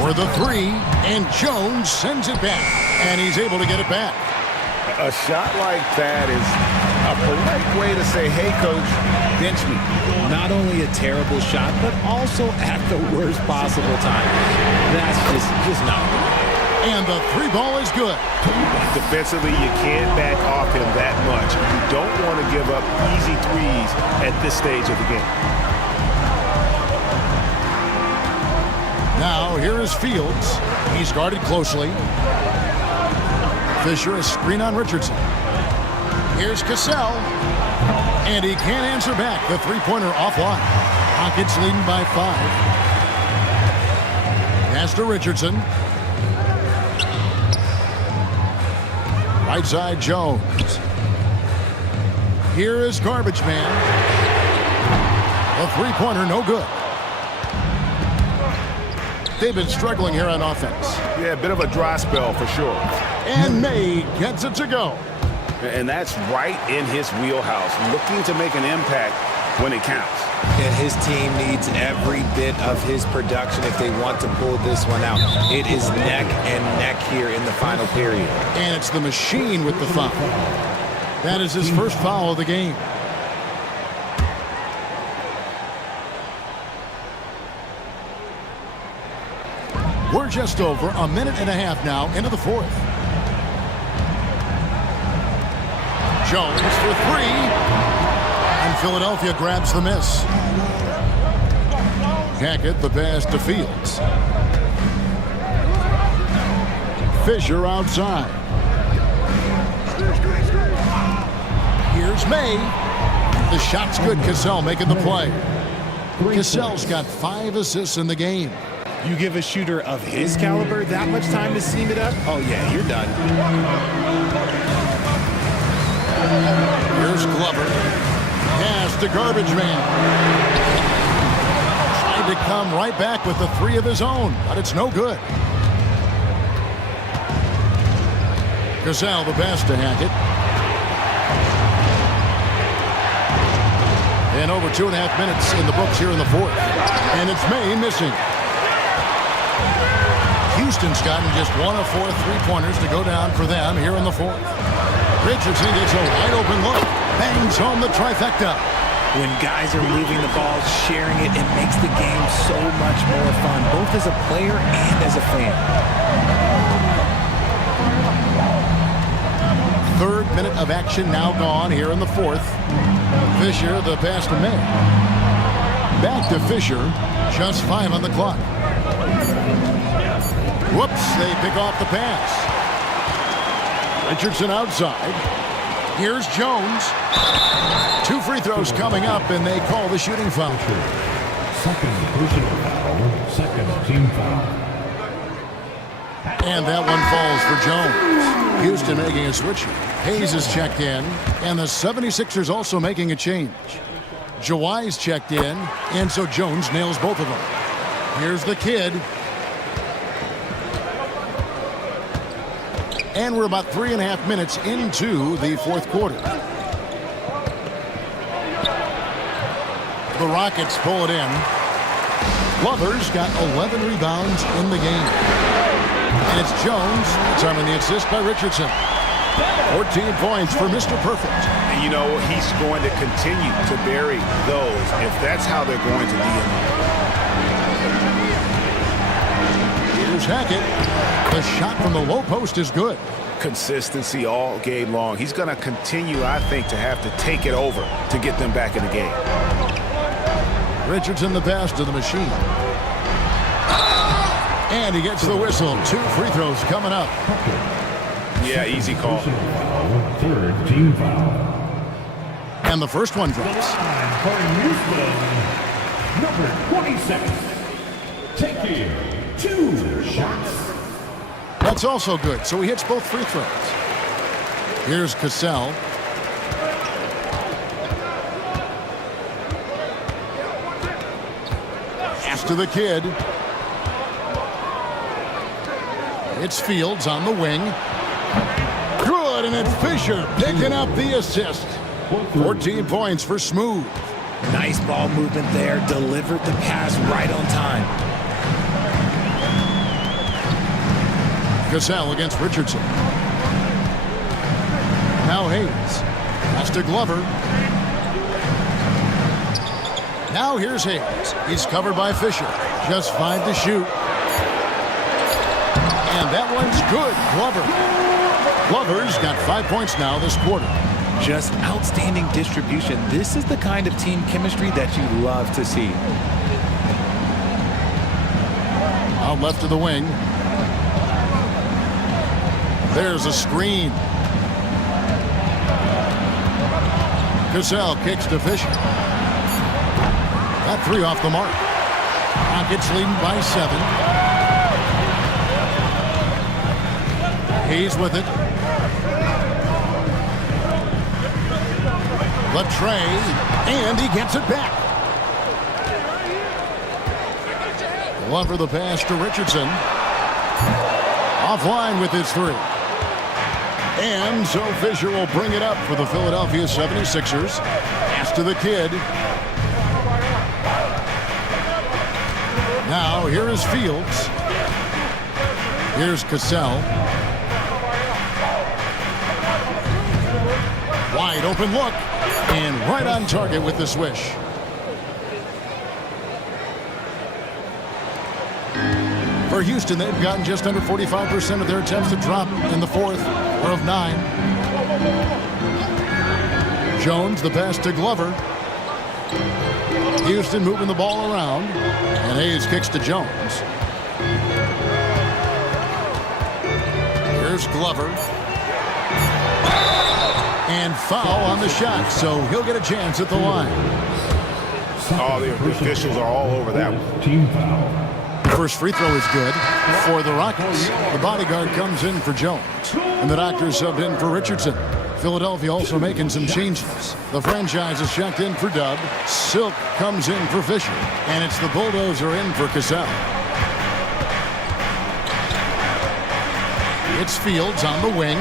For the 3. And Jones sends it back. And he's able to get it back. A shot like that is a polite way to say, hey, coach, bench me. Not only a terrible shot, but also at the worst possible time. That's just not good. And the 3 ball is good. Defensively, you can't back off him that much. You don't want to give up easy threes at this stage of the game. Now, here is Fields. He's guarded closely. Fisher, a screen on Richardson. Here's Cassell. And he can't answer back. The three-pointer offline. Rockets leading by 5. Pass to Richardson. Right side, Jones. Here is Garbage Man. The three-pointer, no good. They've been struggling here on offense. Yeah, a bit of a dry spell for sure. And May gets it to go. And that's right in his wheelhouse, looking to make an impact when it counts. And his team needs every bit of his production if they want to pull this one out. It is neck and neck here in the final period. And it's the machine with the foul. That is his first foul of the game. We're just over a minute and a half now into the fourth. Jones for 3. And Philadelphia grabs the miss. Hackett the pass to Fields. Fisher outside. Here's May. The shot's good. Cassell making the play. Cassell's got 5 assists in the game. You give a shooter of his caliber that much time to seam it up? Oh, yeah, you're done. Here's Glover. Pass to Garbage Man. Tried to come right back with the 3 of his own, but it's no good. Cassell the best to Hackett. And over 2.5 minutes in the books here in the fourth. And it's May missing. Houston's gotten just 1 of 4 three-pointers to go down for them here in the fourth. Richardson gets a wide open look. Bangs home the trifecta. When guys are moving the ball, sharing it, it makes the game so much more fun, both as a player and as a fan. Third minute of action now gone here in the fourth. Fisher, the pass to May. Back to Fisher. Just 5 on the clock. Whoops, they pick off the pass. Richardson outside. Here's Jones. 2 free throws coming up, and they call the shooting foul. Second personal foul, second team foul. And that one falls for Jones. Houston making a switch. Hayes is checked in, and the 76ers also making a change. Jawai's checked in, and so Jones nails both of them. Here's the kid. And we're about 3.5 minutes into the fourth quarter. The Rockets pull it in. Glover's got 11 rebounds in the game. And it's Jones determining the assist by Richardson. 14 points for Mr. Perfect. And you know, he's going to continue to bury those if that's how they're going to be in there. Here's Hackett. The shot from the low post is good. Consistency all game long. He's going to continue, I think, to have to take it over to get them back in the game. Richardson the pass to the machine. And he gets the whistle. 2 free throws coming up. Yeah, easy call. Third team foul. And the first one drops. For Houston, number 26, taking 2 shots. That's also good, so he hits both free throws. Here's Cassell. Pass to the kid. It's Fields on the wing. Good, and it's Fisher picking up the assist. 14 points for Smooth. Nice ball movement there. Delivered the pass right on time. Cassell against Richardson. Now Hayes. Pass to Glover. Now here's Hayes. He's covered by Fisher. Just 5 to shoot. And that one's good. Glover. Glover's got 5 points now this quarter. Just outstanding distribution. This is the kind of team chemistry that you love to see. Out left to the wing. There's a screen. Cassell kicks to Fisher. That 3 off the mark. Rockets leading by 7. Hayes with it. Latray, and he gets it back. Glover the pass to Richardson. Offline with his 3. And so Fisher will bring it up for the Philadelphia 76ers. Pass to the kid. Now here is Fields. Here's Cassell. Wide open look. And right on target with the swish. For Houston, they've gotten just under 45% of their attempts to drop in the fourth, or of 9. Jones, the pass to Glover. Houston moving the ball around. And Hayes kicks to Jones. Here's Glover. And foul on the shot, so he'll get a chance at the line. Oh, the officials are all over that one. Team foul. First free throw is good for the Rockets. The bodyguard comes in for Jones, and the doctor subbed in for Richardson. Philadelphia also making some changes. The franchise is checked in for Dub. Silk comes in for Fisher, and it's the Bulldozer in for Cassell. It's Fields on the wing.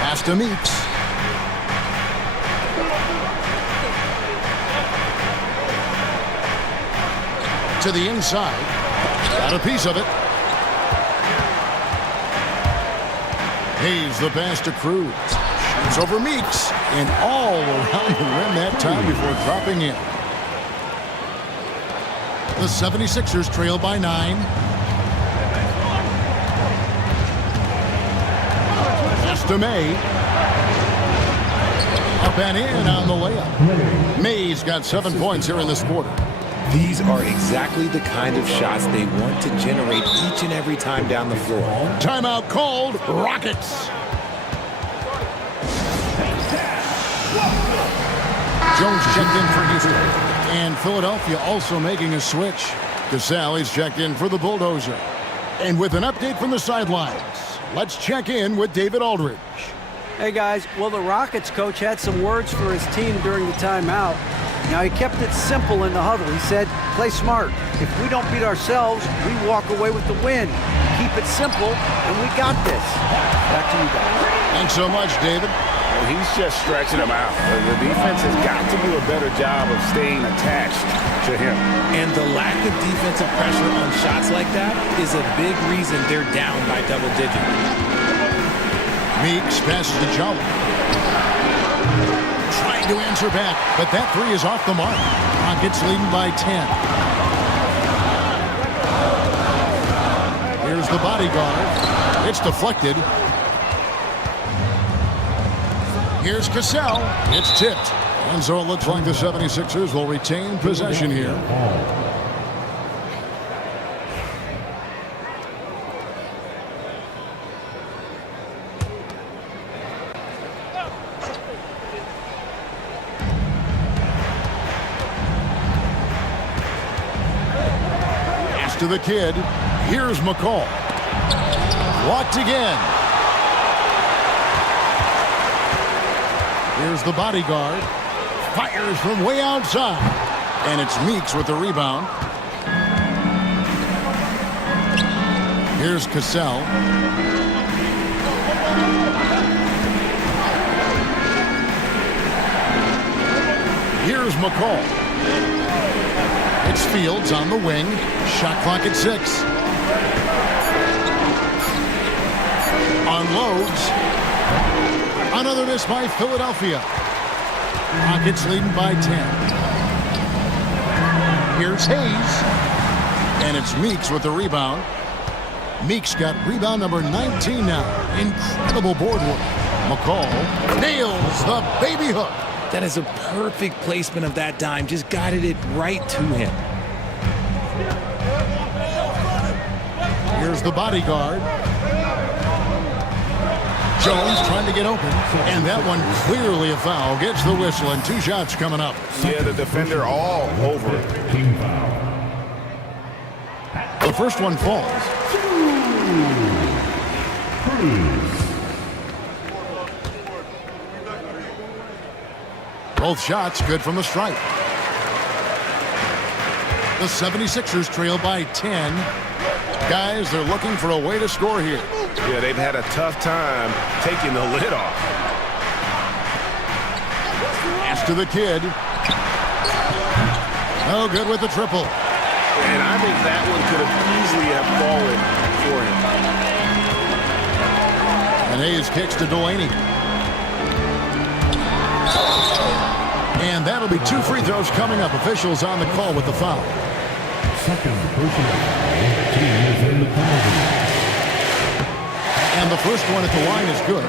Pass to Meeks. To the inside. Got a piece of it. Hayes the pass to Cruz. Shoots over Meeks and all around the rim that time before dropping in. The 76ers trail by 9. Pass to May. Up and in on the layup. May's got 7 points here in this quarter. These are exactly the kind of shots they want to generate each and every time down the floor. Timeout called. Rockets. Jones checked in for Houston. And Philadelphia also making a switch. Cassell checked in for the Bulldozer. And with an update from the sidelines, let's check in with David Aldridge. Hey guys, well the Rockets coach had some words for his team during the timeout. Now he kept it simple in the huddle. He said, play smart. If we don't beat ourselves, we walk away with the win. Keep it simple, and we got this. Back to you guys. Thanks so much, David. Well, he's just stretching them out. The defense has got to do a better job of staying attached to him. And the lack of defensive pressure on shots like that is a big reason they're down by double digits. Meeks passes to Jones. Trying to answer back, but that three is off the mark. Rockets leading by 10. Here's the bodyguard. It's deflected. Here's Cassell. It's tipped. And so it looks like the 76ers will retain possession here. To the kid. Here's McCall. Blocked again. Here's the bodyguard. Fires from way outside. And it's Meeks with the rebound. Here's Cassell. Here's McCall. It's Fields on the wing. Shot clock at 6. Unloads. Another miss by Philadelphia. Rockets leading by 10. Here's Hayes. And it's Meeks with the rebound. Meeks got rebound number 19 now. Incredible board work. McCall nails the baby hook. That is a perfect placement of that dime. Just guided it right to him. Here's the bodyguard. Jones trying to get open. And that one clearly a foul. Gets the whistle and 2 shots coming up. Yeah, the defender all over it. Team foul. The first one falls. Both shots good from the stripe. The 76ers trail by 10. Guys, they're looking for a way to score here. Yeah, they've had a tough time taking the lid off. Pass to the kid. Oh, good with the triple. And I think that one could have easily have fallen for him. And Hayes kicks to Delaney. And that'll be 2 free throws coming up. Officials on the call with the foul. Second personal foul. Team is in the penalty. And the first one at the line is good.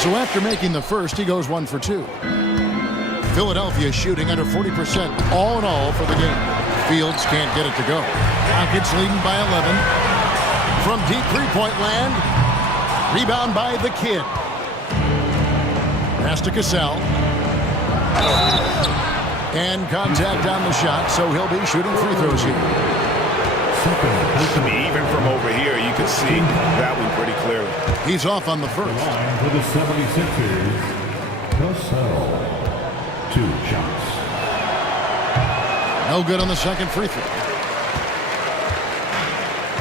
So after making the first, he goes 1 for 2. Philadelphia shooting under 40% all in all for the game. Fields can't get it to go. Rockets leading by 11. From deep three-point land. Rebound by the kid. Pass to Cassell. And contact on the shot, so he'll be shooting free throws here. I mean, even from over here, you can see that one pretty clearly. He's off on the first. Line for the 76ers. Cassell. 2 shots. No good on the second free throw.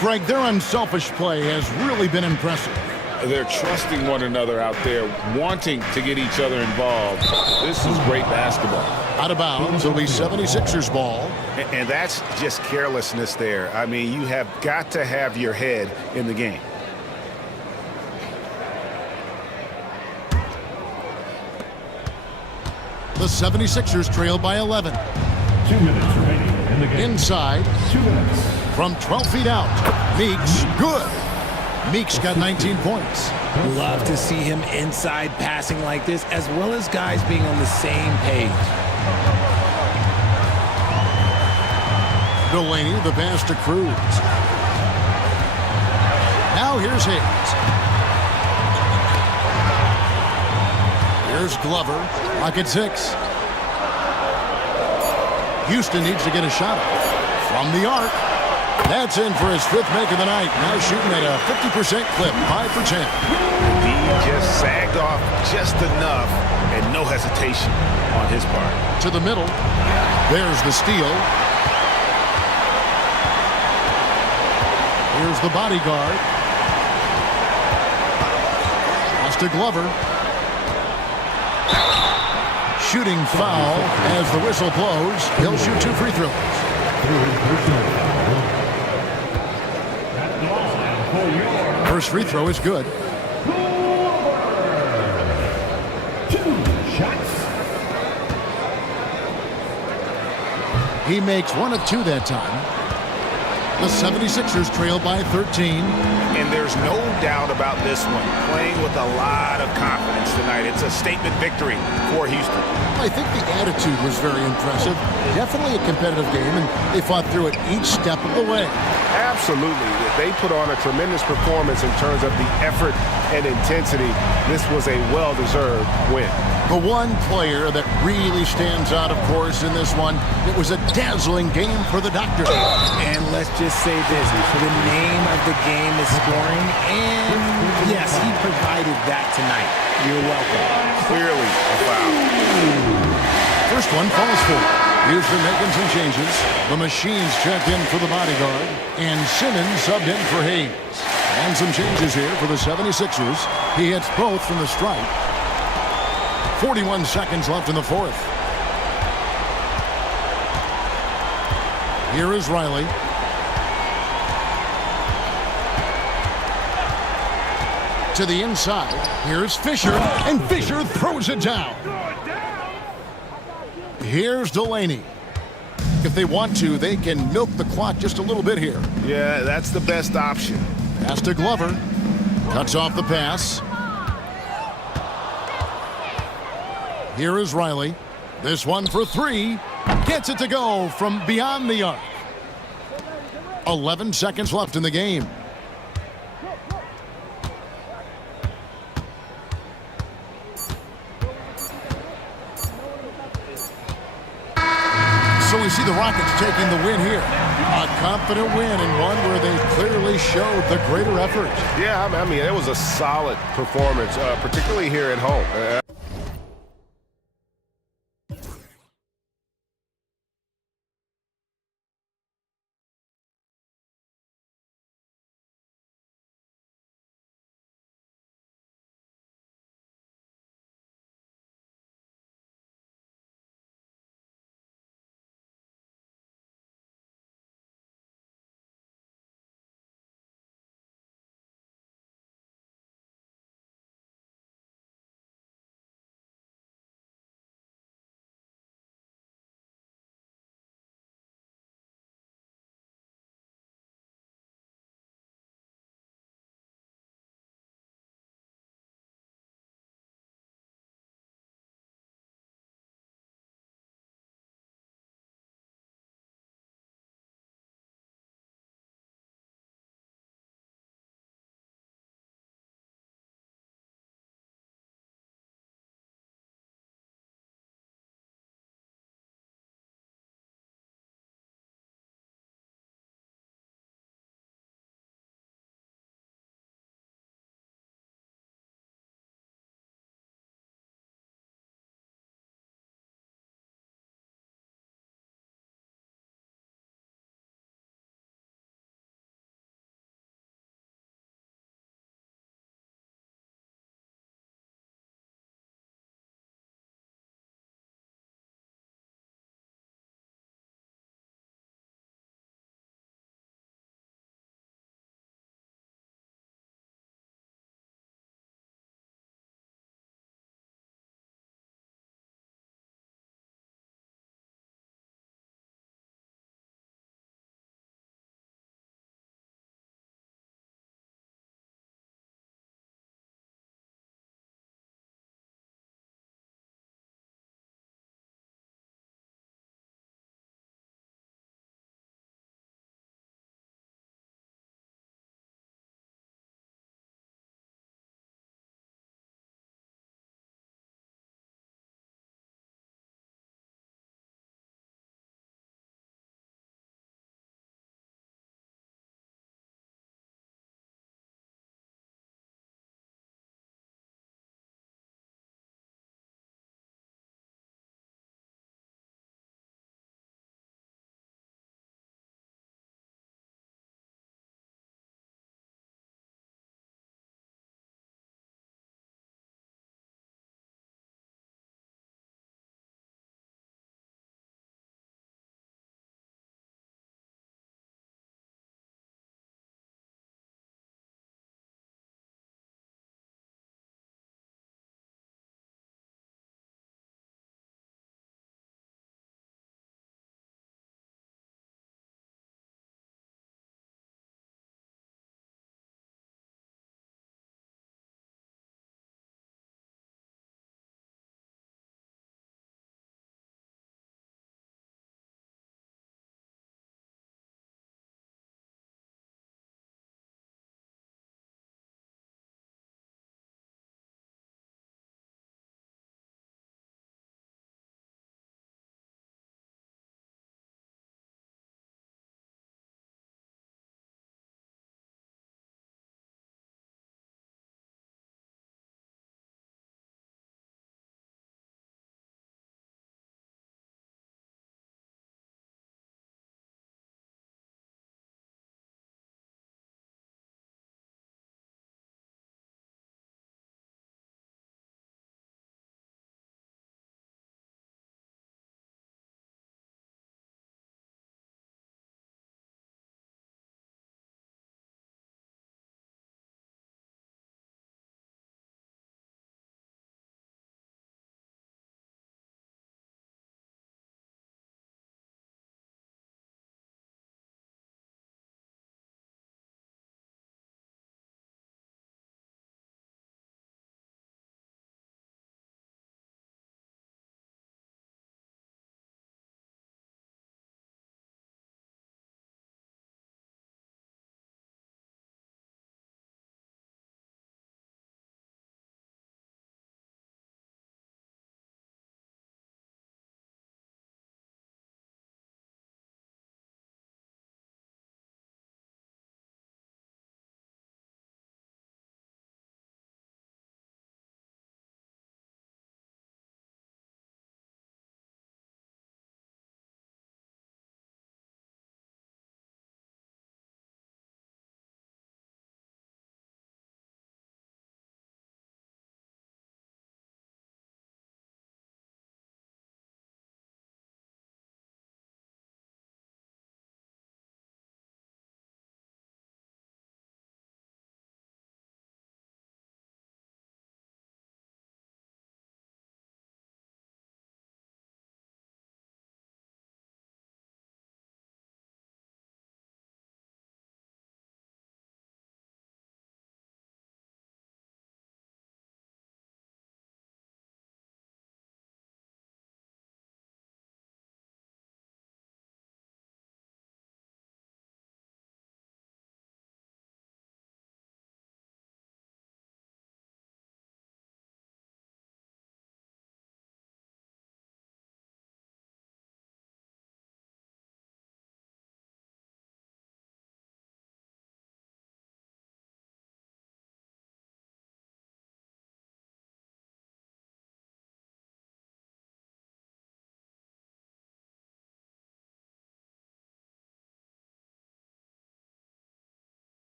Greg, their unselfish play has really been impressive. They're trusting one another out there, wanting to get each other involved. This is great basketball. Out of bounds. It'll be 76ers ball. And that's just carelessness there. I mean, you have got to have your head in the game. The 76ers trail by 11. 2 minutes remaining in the game. Inside. 2 minutes. From 12 feet out. Meeks, good. Meeks got 19 points. Love to see him inside passing like this, as well as guys being on the same page. Delaney, the pass to Cruz. Now here's Hayes. Here's Glover. Lock at 6. Houston needs to get a shot from the arc. That's in for his 5th make of the night. Now shooting at a 50% clip, 5 for 10. He just sagged off just enough and no hesitation on his part. To the middle. There's the steal. Here's the bodyguard. Pass to Glover. Shooting foul as the whistle blows. He'll shoot 2 free throws. First free throw is good. 2 shots. He makes 1 of 2 that time. The 76ers trail by 13. And there's no doubt about this one. Playing with a lot of confidence tonight. It's a statement victory for Houston. I think the attitude was very impressive. Definitely a competitive game, and they fought through it each step of the way. Absolutely. They put on a tremendous performance in terms of the effort and intensity. This was a well-deserved win. The one player that really stands out, of course, in this one, it was a dazzling game for the Doctor. And let's just say this, the name of the game is scoring, and yes, he provided that tonight. You're welcome. Clearly a foul. First one falls for. Houston making some changes. The machines checked in for the bodyguard, and Simmons subbed in for Hayes. And some changes here for the 76ers. He hits both from the stripe. 41 seconds left in the 4th. Here is Riley. To the inside. Here's Fisher, and Fisher throws it down. Here's Delaney. If they want to, they can milk the clock just a little bit here. Yeah, that's the best option. Pass to Glover. Cuts off the pass. Here is Riley. This one for 3. Gets it to go from beyond the arc. 11 seconds left in the game. So we see the Rockets taking the win here. A confident win, and one where they clearly showed the greater effort. Yeah, I mean, it was a solid performance, particularly here at home.